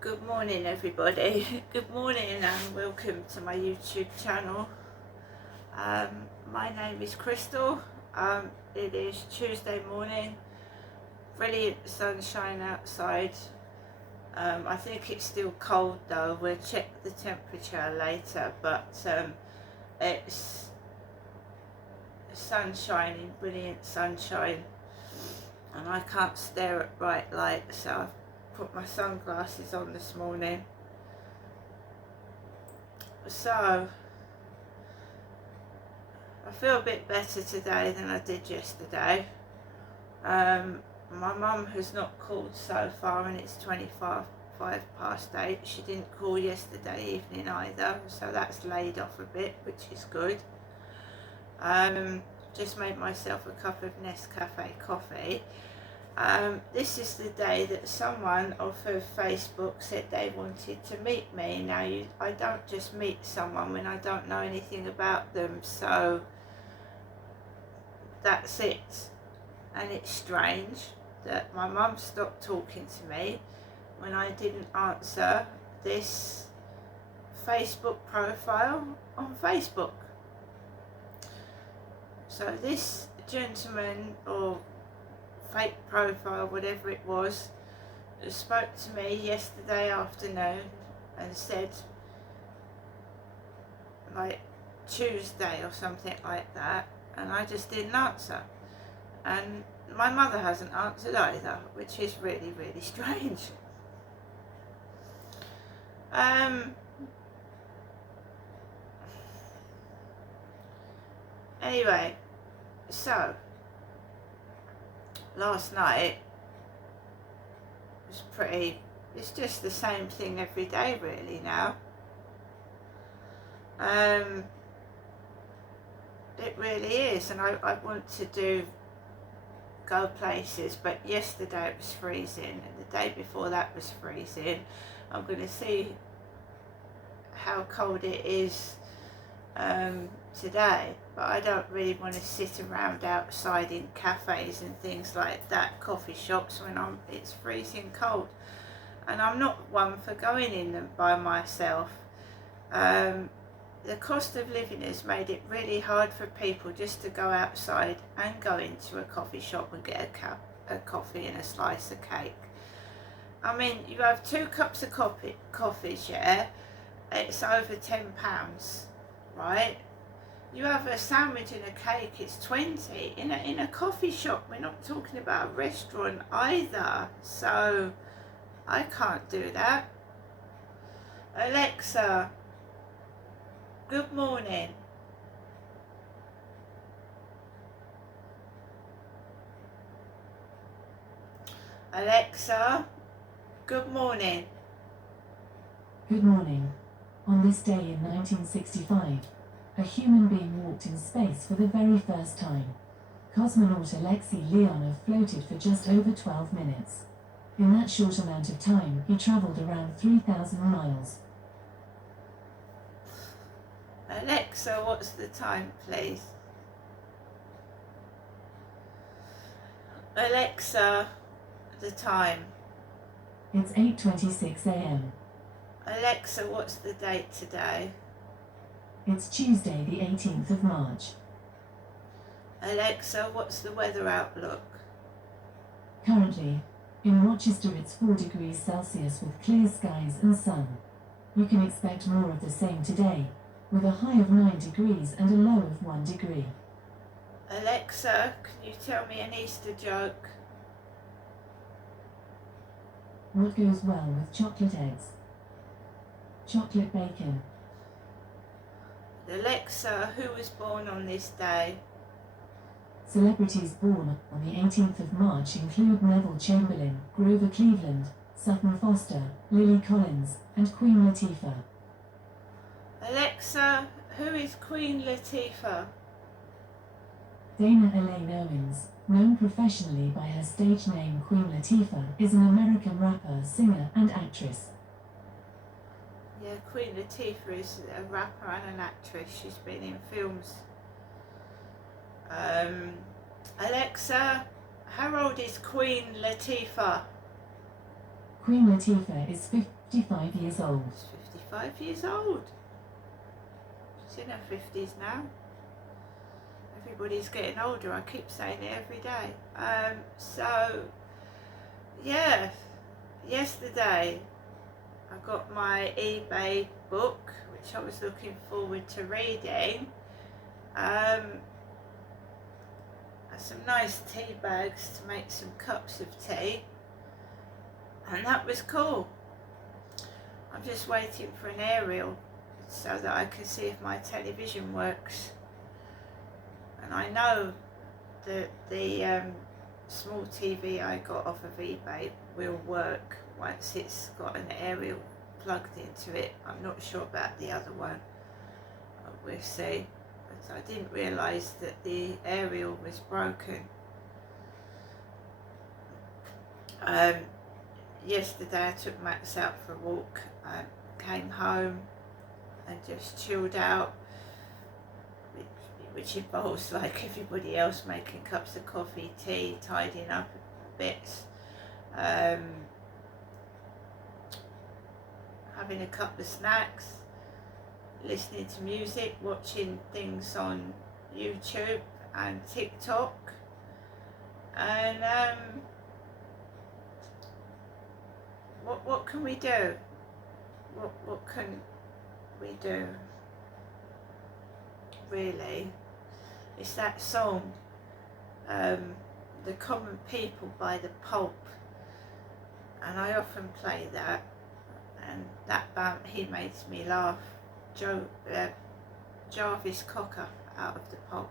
Good morning everybody. Good morning and welcome to my YouTube channel. My name is Crystal. It is Tuesday morning, brilliant sunshine outside. I think it's still cold though, we'll check the temperature later, but it's sunshine, brilliant sunshine, and I can't stare at bright light, so I've put my sunglasses on this morning. So I feel a bit better today than I did yesterday. My mum has not called so far and it's 5:25 She didn't call yesterday evening either, so that's laid off a bit, which is good. Just made myself a cup of Nescafe coffee. This is the day that someone off of Facebook said they wanted to meet me. Now, I don't just meet someone when I don't know anything about them, so that's it. And it's strange that my mum stopped talking to me when I didn't answer this Facebook profile on Facebook. So this gentleman, or fake profile, whatever it was, spoke to me yesterday afternoon and said, like Tuesday or something like that, and I just didn't answer. And my mother hasn't answered either, which is really, really strange. Anyway, so last night was it's just the same thing every day really now. It really is, and I want to go places, but yesterday it was freezing and the day before that was freezing. I'm going to see how cold it is today, but I don't really want to sit around outside in cafes and things like that, coffee shops, when it's freezing cold, and I'm not one for going in them by myself. The cost of living has made it really hard for people just to go outside and go into a coffee shop and get a coffee and a slice of cake. I mean, you have 2 cups of coffee, yeah, it's over £10, right? You have a sandwich and a cake, it's 20 in a coffee shop. We're not talking about a restaurant either, so I can't do that. Alexa, good morning. Alexa, good morning. Good morning. On this day in 1965, a human being walked in space for the very first time. Cosmonaut Alexei Leonov floated for just over 12 minutes. In that short amount of time, he traveled around 3,000 miles. Alexa, what's the time, please? Alexa, the time. It's 8:26 a.m. Alexa, what's the date today? It's Tuesday, the 18th of March. Alexa, what's the weather outlook? Currently, in Rochester it's 4 degrees Celsius with clear skies and sun. You can expect more of the same today, with a high of 9 degrees and a low of 1 degree. Alexa, can you tell me an Easter joke? What goes well with chocolate eggs? Chocolate bacon. Alexa, who was born on this day? Celebrities born on the 18th of March include Neville Chamberlain, Grover Cleveland, Sutton Foster, Lily Collins, and Queen Latifah. Alexa, who is Queen Latifah? Dana Elaine Owens, known professionally by her stage name Queen Latifah, is an American rapper, singer, and actress. Yeah, Queen Latifah is a rapper and an actress. She's been in films. Alexa, how old is Queen Latifah? Queen Latifah is 55 years old. She's 55 years old. She's in her 50s now. Everybody's getting older. I keep saying it every day. So, yeah, yesterday I got my eBay book, which I was looking forward to reading. Some nice tea bags to make some cups of tea, and that was cool. I'm just waiting for an aerial so that I can see if my television works, and I know that the small TV I got off of eBay will work once it's got an aerial plugged into it. I'm not sure about the other one. We'll see. But I didn't realise that the aerial was broken. Yesterday I took Max out for a walk, came home and just chilled out, which involves, like everybody else, making cups of coffee, tea, tidying up bits, having a couple of snacks, listening to music, watching things on YouTube and TikTok, and what can we do? What can we do? Really, it's that song, "The Common People" by The Pulp, and I often play that, and that band, he makes me laugh. Jarvis Cocker out of The Pulp.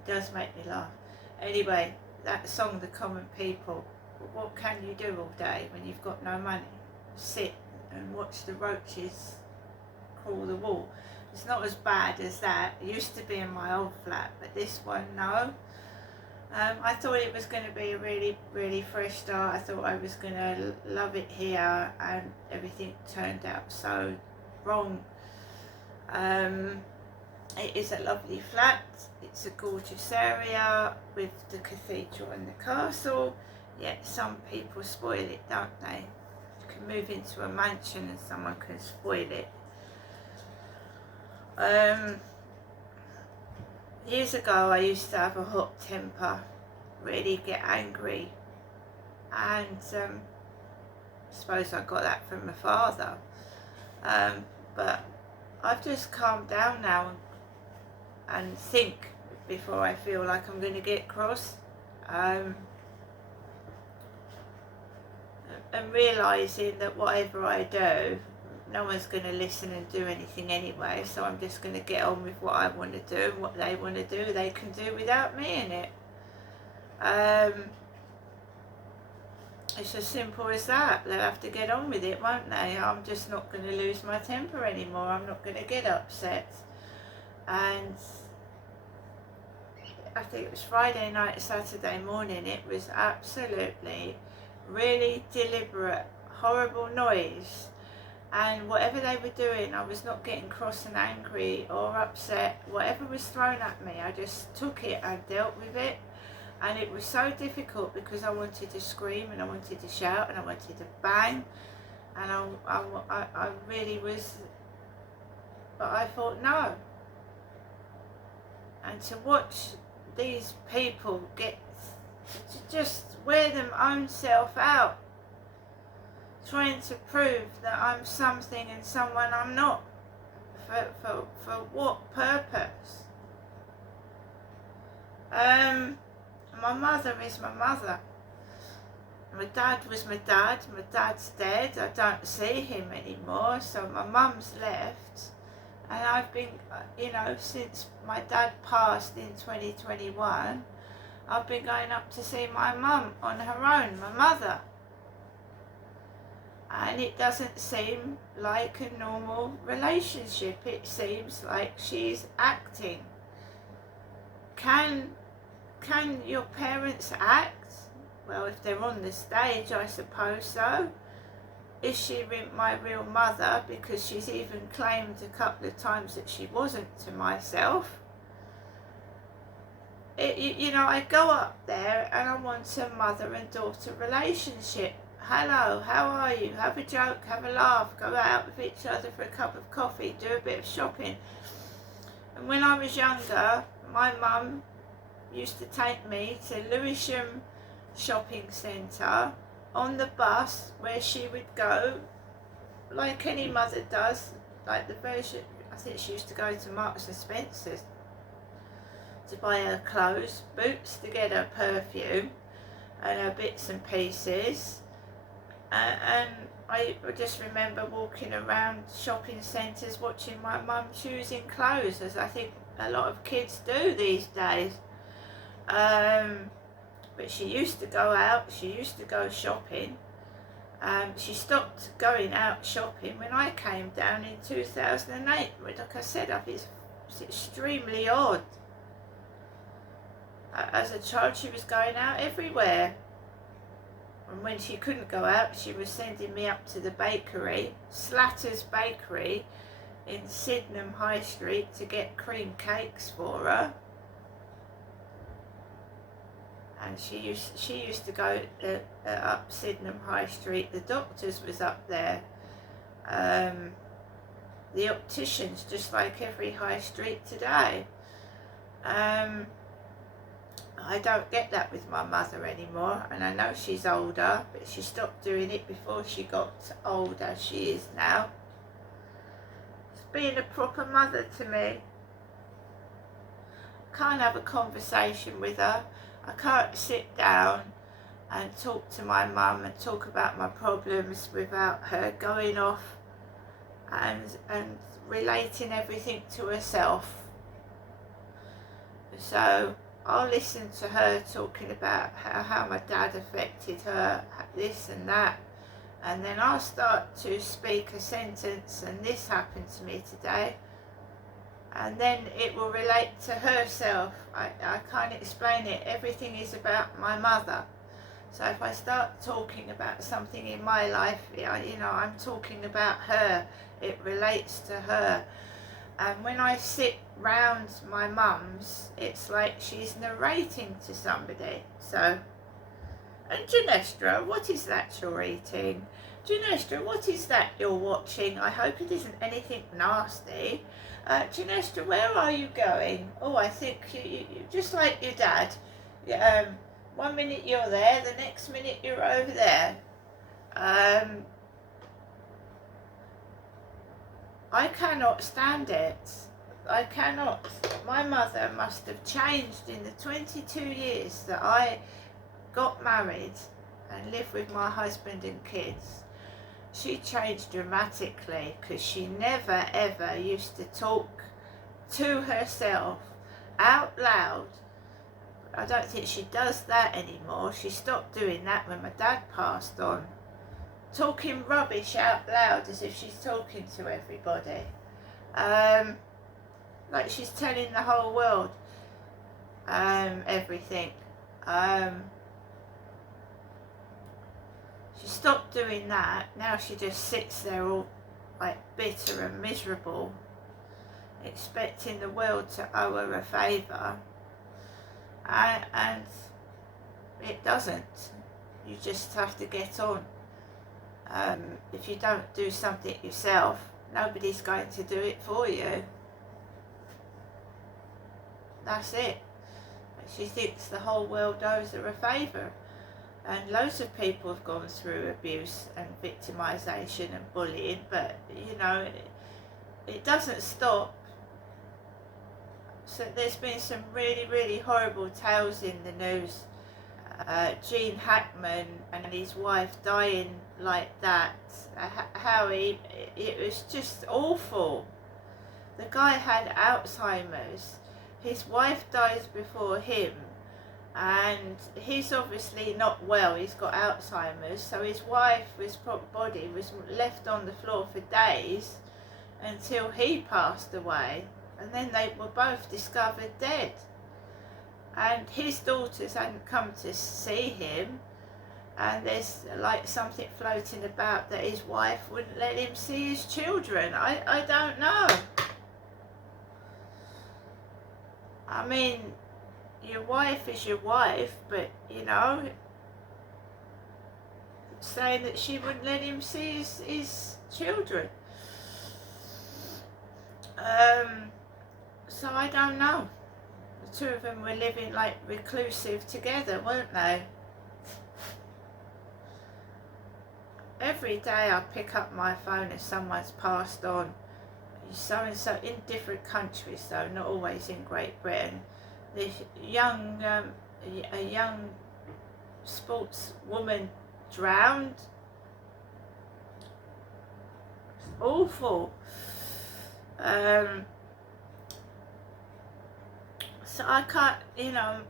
It does make me laugh. Anyway, that song, "The Common People," what can you do all day when you've got no money? Sit and watch the roaches crawl the wall. It's not as bad as that. It used to be in my old flat, but this one, no. I thought it was going to be a really, really fresh start. I thought I was going to love it here, and everything turned out so wrong. It is a lovely flat. It's a gorgeous area with the cathedral and the castle, yet some people spoil it, don't they? You can move into a mansion and someone can spoil it. Years ago I used to have a hot temper, really get angry, and I suppose I got that from my father, but I've just calmed down now and think before I feel like I'm going to get cross, and realising that whatever I do, no one's going to listen and do anything anyway, so I'm just going to get on with what I want to do, and what they want to do they can do without me in it. It's as simple as that. They'll have to get on with it, won't they? I'm just not going to lose my temper anymore. I'm not going to get upset. And I think it was Friday night, Saturday morning, it was absolutely really deliberate, horrible noise. And whatever they were doing, I was not getting cross and angry or upset. Whatever was thrown at me, I just took it and dealt with it. And it was so difficult because I wanted to scream and I wanted to shout and I wanted to bang, and I really was, but I thought no. And to watch these people get to just wear them own self out, trying to prove that I'm something and someone I'm not, for what purpose? My mother is my mother. My dad was my dad. My dad's dead. I don't see him anymore. So my mum's left. And I've been, since my dad passed in 2021, I've been going up to see my mum on her own, my mother. And it doesn't seem like a normal relationship. It seems like she's acting. Can your parents act? Well, if they're on the stage, I suppose so. Is she my real mother? Because she's even claimed a couple of times that she wasn't to myself. I go up there and I want a mother and daughter relationship. hello, how are you? Have a joke, have a laugh, go out with each other for a cup of coffee, do a bit of shopping. And when I was younger, my mum used to take me to Lewisham shopping centre on the bus, where she would go like any mother does, like the version, I think she used to go to Marks and Spencer's to buy her clothes, Boots to get her perfume and her bits and pieces, and I just remember walking around shopping centres watching my mum choosing clothes, as I think a lot of kids do these days. But she used to go out, she used to go shopping. She stopped going out shopping when I came down in 2008. Like I said, it's extremely odd. As a child, she was going out everywhere. And when she couldn't go out, she was sending me up to the bakery, Slatter's Bakery in Sydenham High Street, to get cream cakes for her. And she used to go up Sydenham High Street. The doctor's was up there. The opticians, just like every high street today. I don't get that with my mother anymore, and I know she's older, but she stopped doing it before she got old as she is now. It's being a proper mother to me. I can't have a conversation with her. I can't sit down and talk to my mum and talk about my problems without her going off and relating everything to herself. So I'll listen to her talking about how my dad affected her, this and that, and then I'll start to speak a sentence, and this happened to me today, and then it will relate to herself. I can't explain it. Everything is about my mother. So if I start talking about something in my life, I'm talking about her. It relates to her. And when I sit round my mum's, it's like she's narrating to somebody. So, and Ginestra, what is that you're eating? Ginestra, what is that you're watching? I hope it isn't anything nasty. Ginestra, where are you going? Oh, I think you just like your dad. 1 minute you're there, the next minute you're over there. I cannot stand it. I cannot. My mother must have changed in the 22 years that I got married and lived with my husband and kids. She changed dramatically, because she never ever used to talk to herself out loud. I don't think she does that anymore. She stopped doing that when my dad passed on. Talking rubbish out loud as if she's talking to everybody. Like she's telling the whole world everything. She stopped doing that. Now she just sits there all like bitter and miserable, expecting the world to owe her a favour. And it doesn't. You just have to get on. If you don't do something yourself, nobody's going to do it for you. That's it. She thinks the whole world owes her a favour. And loads of people have gone through abuse and victimisation and bullying, but it doesn't stop. So there's been some really, really horrible tales in the news. Gene Hackman and his wife dying like that. How it was just awful. The guy had Alzheimer's. His wife dies before him, and he's obviously not well. He's got Alzheimer's, so his wife's body was left on the floor for days until he passed away, and then they were both discovered dead. And his daughters hadn't come to see him, and there's like something floating about that his wife wouldn't let him see his children. I don't know. I mean, your wife is your wife, but saying that she wouldn't let him see his children. So I don't know. The two of them were living like reclusive together, weren't they? Every day I pick up my phone and someone's passed on. So and so, in different countries though, not always in Great Britain. This young, a young sportswoman drowned. It's awful. So I can't, you know,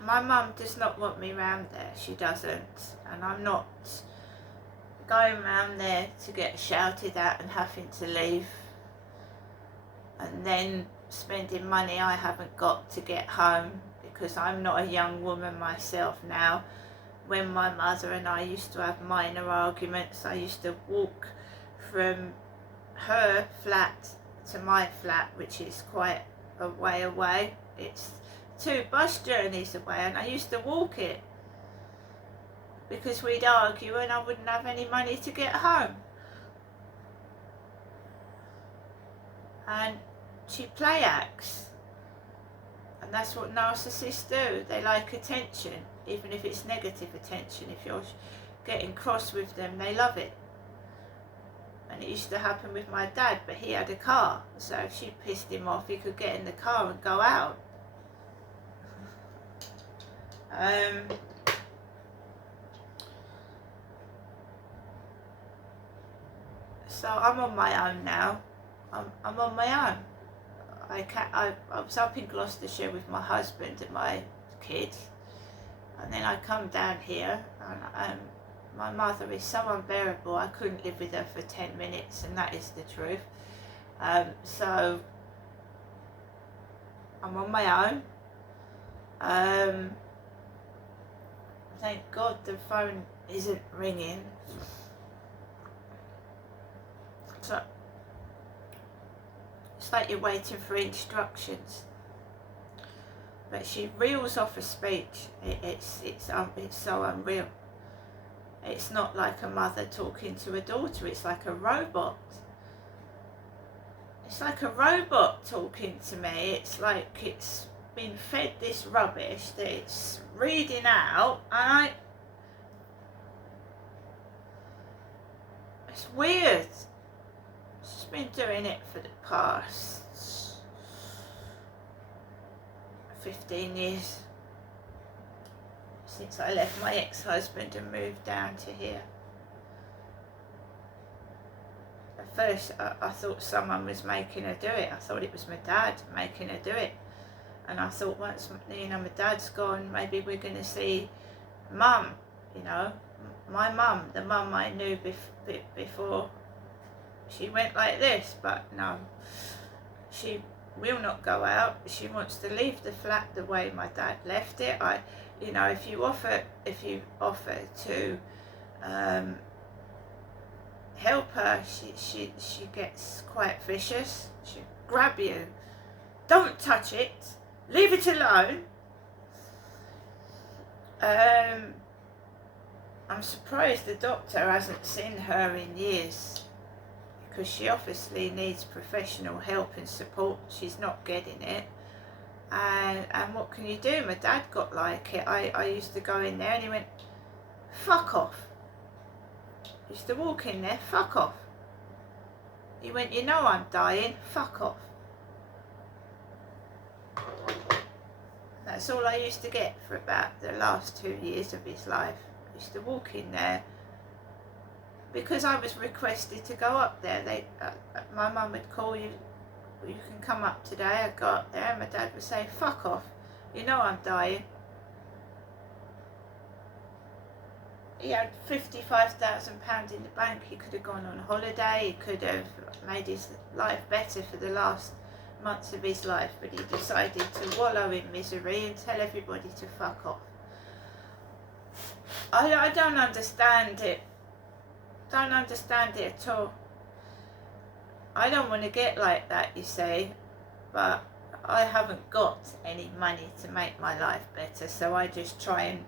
my mum does not want me round there, she doesn't, and I'm not going round there to get shouted at and having to leave and then spending money I haven't got to get home, because I'm not a young woman myself now. When my mother and I used to have minor arguments, I used to walk from her flat to my flat, which is quite a way away. It's 2 bus journeys away, and I used to walk it because we'd argue and I wouldn't have any money to get home. And she play acts, and that's what narcissists do. They like attention, even if it's negative attention. If you're getting cross with them, they love it. And it used to happen with my dad, but he had a car, so if she pissed him off, he could get in the car and go out. So I'm on my own now. I'm on my own. I was up in Gloucestershire with my husband and my kids, and then I come down here, and my mother is so unbearable. I couldn't live with her for 10 minutes, and that is the truth. So I'm on my own. Thank God the phone isn't ringing. So it's like you're waiting for instructions. But she reels off a speech. It's so unreal. It's not like a mother talking to a daughter. It's like a robot. It's like a robot talking to me. It's like it's been fed this rubbish that it's reading out, and it's weird. She's been doing it for the past 15 years, since I left my ex-husband and moved down to here. At first I thought someone was making her do it. I thought it was my dad making her do it. And I thought, once, you know, my dad's gone, maybe we're going to see mum, you know, my mum, the mum I knew before she went like this. But no, she will not go out. She wants to leave the flat the way my dad left it. You know, if you offer to help her, she gets quite vicious. She'll grab you. Don't touch it. Leave it alone. I'm surprised the doctor hasn't seen her in years, because she obviously needs professional help and support. She's not getting it. And what can you do? My dad got like it. I used to go in there and he went, fuck off. I used to walk in there, fuck off. He went, you know I'm dying, fuck off. That's all I used to get for about the last 2 years of his life. I used to walk in there because I was requested to go up there. My mum would call you, you can come up today. I'd go up there and my dad would say, fuck off, you know I'm dying. He had £55,000 in the bank. He could have gone on holiday. He could have made his life better for the last months of his life, but he decided to wallow in misery and tell everybody to fuck off. I don't understand it. Don't understand it at all. I don't want to get like that, you see, but I haven't got any money to make my life better, so I just try and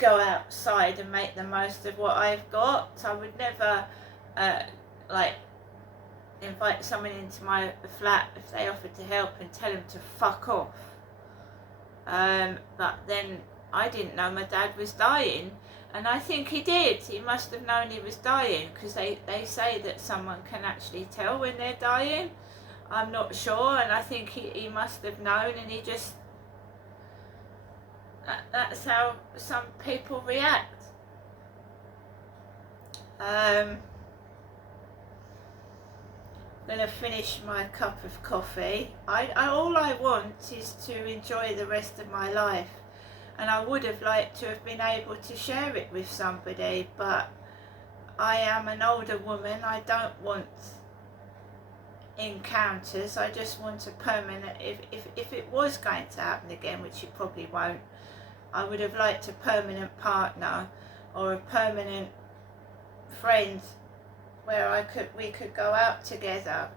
go outside and make the most of what I've got. I would never like invite someone into my flat if they offered to help and tell them to fuck off. But then I didn't know my dad was dying, and I think he did. He must have known he was dying, because they say that someone can actually tell when they're dying. I'm not sure, and I think he must have known, and he just... That's how some people react. I'm gonna finish my cup of coffee. All I want is to enjoy the rest of my life, and I would have liked to have been able to share it with somebody, but I am an older woman. I don't want encounters. I just want a permanent... If it was going to happen again, which it probably won't, I would have liked a permanent partner or a permanent friend where we could go out together.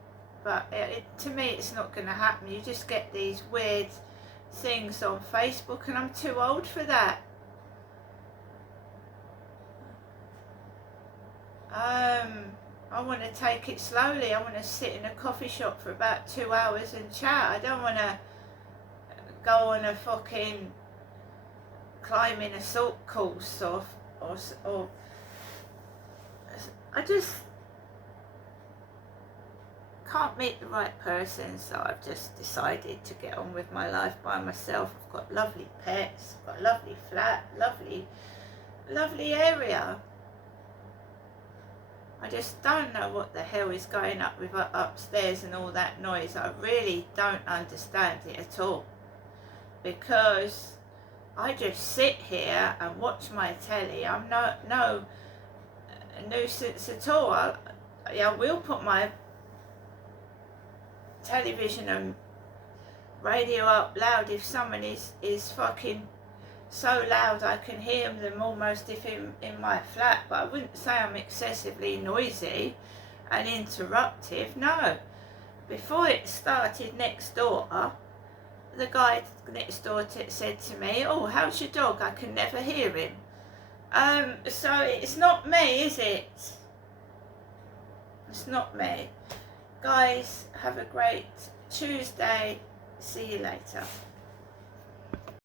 But to me, it's not going to happen. You just get these weird things on Facebook, and I'm too old for that. I want to take it slowly. I want to sit in a coffee shop for about 2 hours and chat. I don't want to go on a fucking climbing assault course or I just can't meet the right person, so I've just decided to get on with my life by myself. I've got lovely pets, I've got a lovely flat, lovely area. I just don't know what the hell is going up with upstairs and all that noise. I really don't understand it at all, because I just sit here and watch my telly. I'm no nuisance at all. I will put my television and radio up loud if someone is fucking so loud I can hear them almost if in my flat, but I wouldn't say I'm excessively noisy and interruptive. No. Before it started next door, the guy next door said to me, "Oh, how's your dog? I can never hear him." So it's not me, is it? It's not me. Guys, have a great Tuesday. See you later.